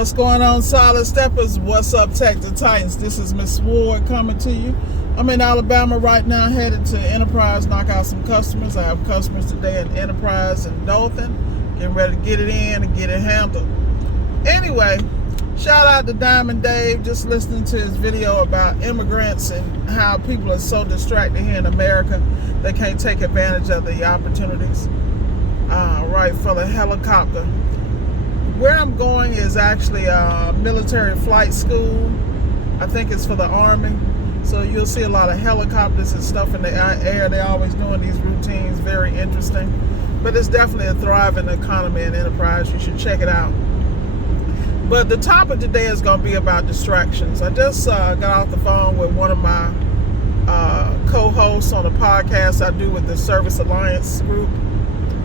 What's going on, Solid Steppers? What's up, Tech the Titans? This is Miss Ward coming to you. I'm in Alabama right now, headed to Enterprise, knock out some customers. I have customers today in Enterprise and Dothan. Getting ready to get it in and get it handled. Anyway, shout out to Diamond Dave, just listening to his video about immigrants and how people are so distracted here in America they can't take advantage of the opportunities. Right, for the helicopter. Where I'm going is actually a military flight school. I think it's for the Army. So you'll see a lot of helicopters and stuff in the air. They're always doing these routines, very interesting. But it's definitely a thriving economy and enterprise. You should check it out. But the topic today is going to be about distractions. I just got off the phone with one of my co-hosts on a podcast I do with the Service Alliance group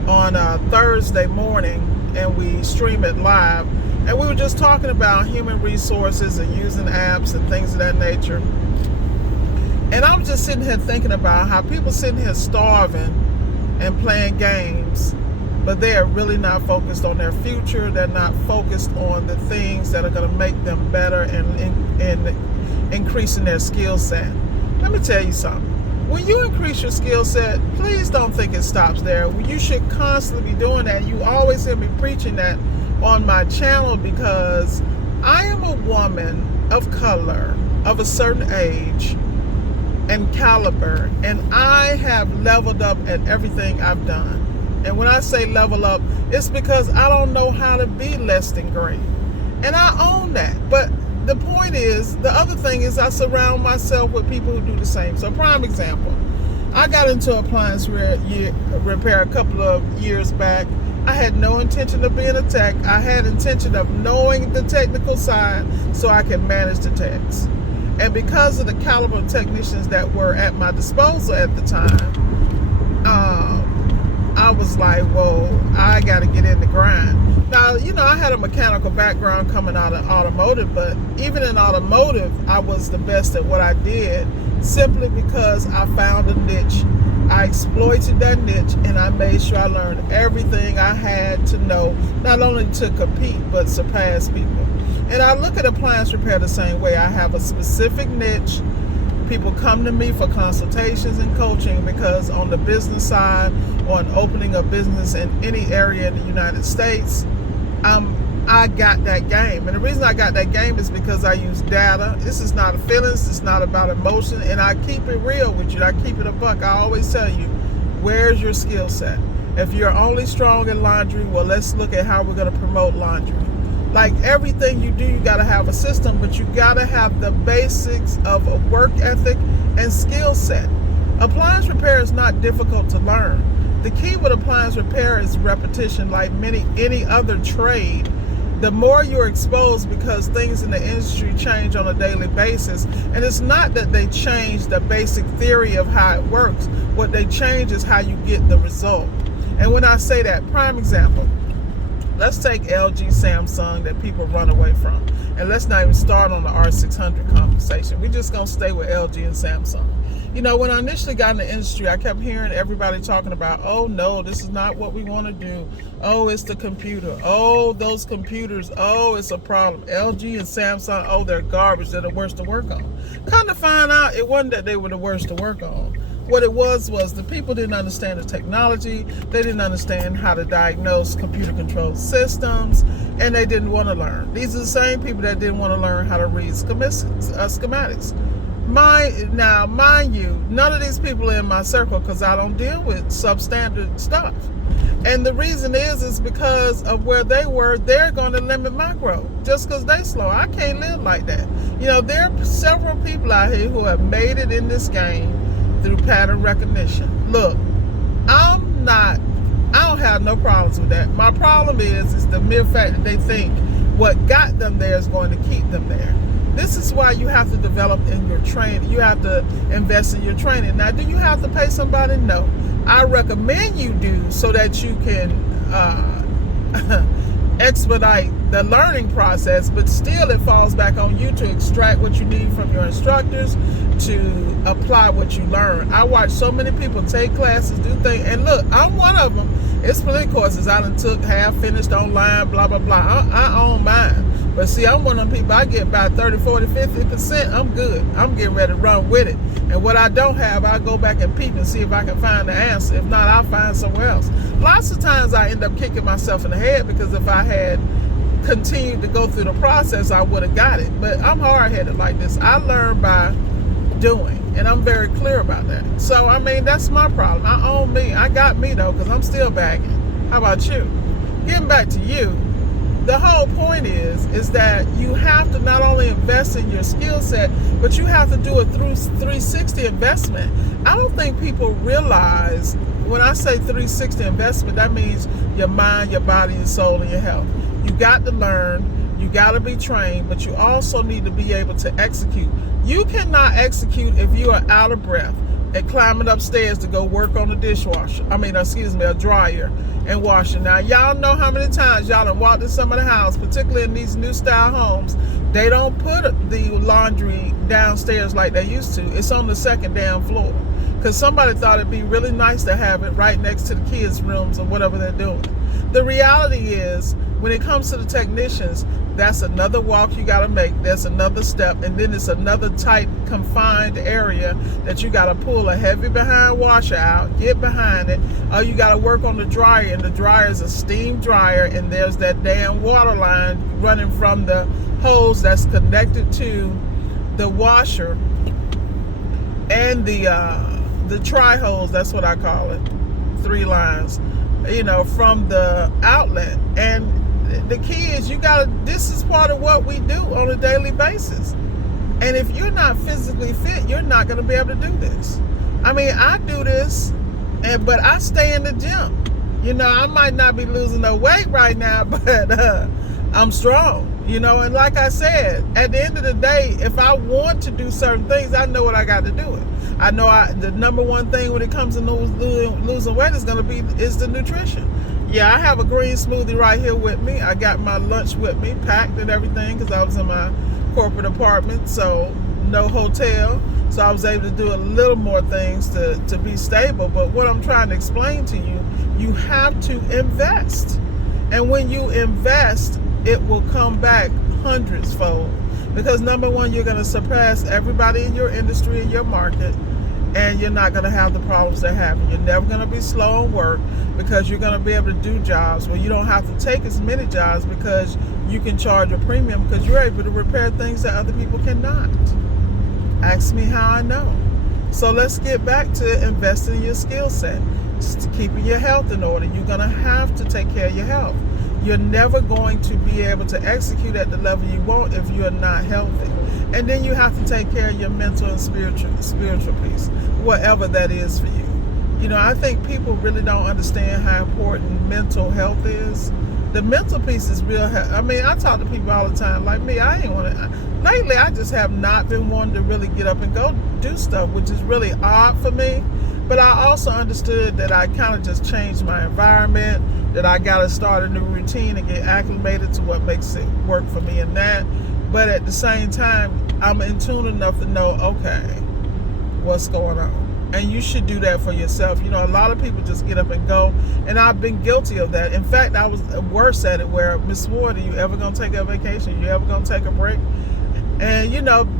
on Thursday morning, and we stream it live. And we were just talking about human resources and using apps and things of that nature. And I was just sitting here thinking about how people sitting here starving and playing games, but they are really not focused on their future. They're not focused on the things that are going to make them better and increasing their skill set. Let me tell you something. When you increase your skill set, please don't think it stops there. You should constantly be doing that. You always hear me preaching that on my channel because I am a woman of color, of a certain age and caliber, and I have leveled up at everything I've done. And when I say level up, it's because I don't know how to be less than great. And I own that. But the point is, the other thing is I surround myself with people who do the same. So prime example, I got into appliance repair a couple of years back. I had no intention of being a tech. I had intention of knowing the technical side so I could manage the techs. And because of the caliber of technicians that were at my disposal at the time, I was like, whoa, I got to get in the grind. Now, you know, I had a mechanical background coming out of automotive, but even in automotive, I was the best at what I did simply because I found a niche. I exploited that niche, and I made sure I learned everything I had to know, not only to compete, but surpass people. And I look at appliance repair the same way. I have a specific niche. People come to me for consultations and coaching because on the business side, on opening a business in any area in the United States, I got that game. And the reason I got that game is because I use data. This is not a feelings. It's not about emotion. And I keep it real with you. I keep it a buck. I always tell you, where's your skill set? If you're only strong in laundry, well, let's look at how we're going to promote laundry. Like everything you do, you got to have a system, but you got to have the basics of a work ethic and skill set. Appliance repair is not difficult to learn. The key with appliance repair is repetition, like any other trade. The more you're exposed, because things in the industry change on a daily basis, and it's not that they change the basic theory of how it works. What they change is how you get the result. And when I say that, prime example, let's take LG, Samsung that people run away from. And let's not even start on the R600 conversation. We're just going to stay with LG and Samsung. You know, when I initially got in the industry, I kept hearing everybody talking about, oh, no, this is not what we want to do. Oh, it's the computer. Oh, those computers. Oh, it's a problem. LG and Samsung, oh, they're garbage. They're the worst to work on. Come to find out, it wasn't that they were the worst to work on. What it was the people didn't understand the technology. They didn't understand how to diagnose computer-controlled systems, and they didn't want to learn. These are the same people that didn't want to learn how to read schematics. Mind you, none of these people are in my circle because I don't deal with substandard stuff. And the reason is because of where they were, they're going to limit my growth just because they slow. I can't live like that. You know, there are several people out here who have made it in this game through pattern recognition. Look, I don't have no problems with that. My problem is the mere fact that they think what got them there is going to keep them there. This is why you have to develop in your training. You have to invest in your training. Now, do you have to pay somebody? No. I recommend you do so that you can expedite the learning process, but still it falls back on you to extract what you need from your instructors to apply what you learn. I watch so many people take classes, do things, and look, I'm one of them. It's split courses I done took, half finished online, blah, blah, blah. I own mine. But see, I'm one of them people, I get about 30, 40, 50%, I'm good. I'm getting ready to run with it. And what I don't have, I'll go back and peep and see if I can find the answer. If not, I'll find somewhere else. Lots of times I end up kicking myself in the head, because if I had continued to go through the process, I would have got it. But I'm hard-headed like this. I learn by doing, and I'm very clear about that. So, I mean, that's my problem. I own me. I got me, though, because I'm still bagging. How about you? Getting back to you, the whole point is that you have to not only invest in your skill set, but you have to do a 360 investment. I don't think people realize, when I say 360 investment, that means your mind, your body, your soul, and your health. You got to learn, you got to be trained, but you also need to be able to execute. You cannot execute if you are out of breath and climbing upstairs to go work on the dishwasher. A dryer and washing. Now, y'all know how many times y'all have walked in some of the house, particularly in these new style homes, they don't put the laundry downstairs like they used to. It's on the second damn floor, because somebody thought it'd be really nice to have it right next to the kids' rooms or whatever they're doing. The reality is, when it comes to the technicians, that's another walk you got to make. That's another step. And then it's another tight, confined area that you got to pull a heavy behind washer out, get behind it. Or you got to work on the dryer. And the dryer is a steam dryer. And there's that damn water line running from the hose that's connected to the washer and the tri-hose, that's what I call it. 3 lines, from the outlet. And the key is, this is part of what we do on a daily basis. And if you're not physically fit, you're not going to be able to do this. I do this, but I stay in the gym. I might not be losing no weight right now, but I'm strong. And like I said, at the end of the day, if I want to do certain things, I know what I got to do it. I know the number one thing when it comes to losing weight is the nutrition. Yeah, I have a green smoothie right here with me. I got my lunch with me, packed and everything, because I was in my corporate apartment, so no hotel. So I was able to do a little more things to be stable. But what I'm trying to explain to you, you have to invest. And when you invest, it will come back hundreds fold. Because number one, you're going to surpass everybody in your industry, in your market, and you're not going to have the problems they're having. You're never going to be slow on work, because you're going to be able to do jobs where you don't have to take as many jobs, because you can charge a premium, because you're able to repair things that other people cannot. Ask me how I know. So let's get back to investing in your skill set, keeping your health in order. You're going to have to take care of your health. You're never going to be able to execute at the level you want if you're not healthy. And then you have to take care of your mental and spiritual piece, whatever that is for you. I think people really don't understand how important mental health is. The mental piece is real. I talk to people all the time like me. Lately, I just have not been wanting to really get up and go do stuff, which is really odd for me. But I also understood that I kind of just changed my environment, that I got to start a new routine and get acclimated to what makes it work for me and that. But at the same time, I'm in tune enough to know, okay, what's going on? And you should do that for yourself. A lot of people just get up and go, and I've been guilty of that. In fact, I was worse at it, where, Miss Ward, are you ever going to take a vacation? You ever going to take a break? And,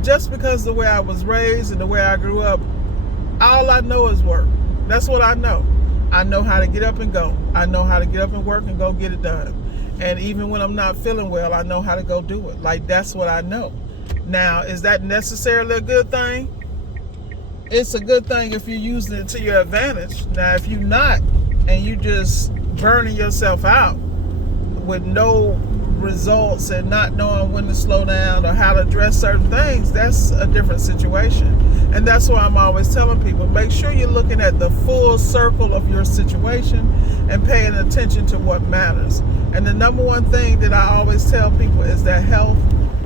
just because the way I was raised and the way I grew up, all I know is work. That's what I know. I know how to get up and go. I know how to get up and work and go get it done. And even when I'm not feeling well, I know how to go do it. Like, that's what I know. Now, is that necessarily a good thing? It's a good thing if you're using it to your advantage. Now, if you're not, and you just burning yourself out with no results and not knowing when to slow down or how to address certain things, that's a different situation. And that's why I'm always telling people, make sure you're looking at the full circle of your situation and paying attention to what matters. And the number one thing that I always tell people is that health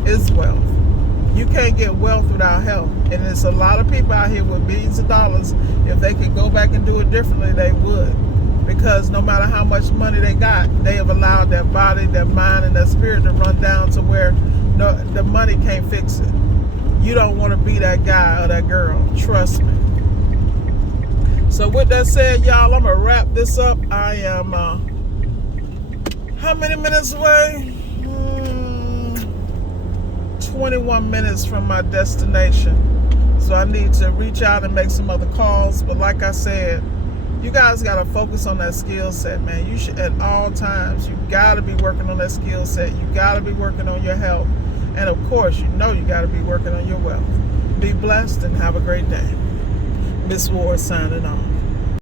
is wealth. You can't get wealth without health. And there's a lot of people out here with millions of dollars. If they could go back and do it differently, they would. Because no matter how much money they got, they have allowed their body, their mind, and their spirit to run down to where the money can't fix it. You don't want to be that guy or that girl. Trust me. So with that said, y'all, I'm going to wrap this up. I am, how many minutes away? 21 minutes from my destination. So I need to reach out and make some other calls. But like I said, you guys got to focus on that skill set, man. You should, at all times, you got to be working on that skill set. You got to be working on your health. And of course, you got to be working on your wealth. Be blessed and have a great day. Miss Ward signing off.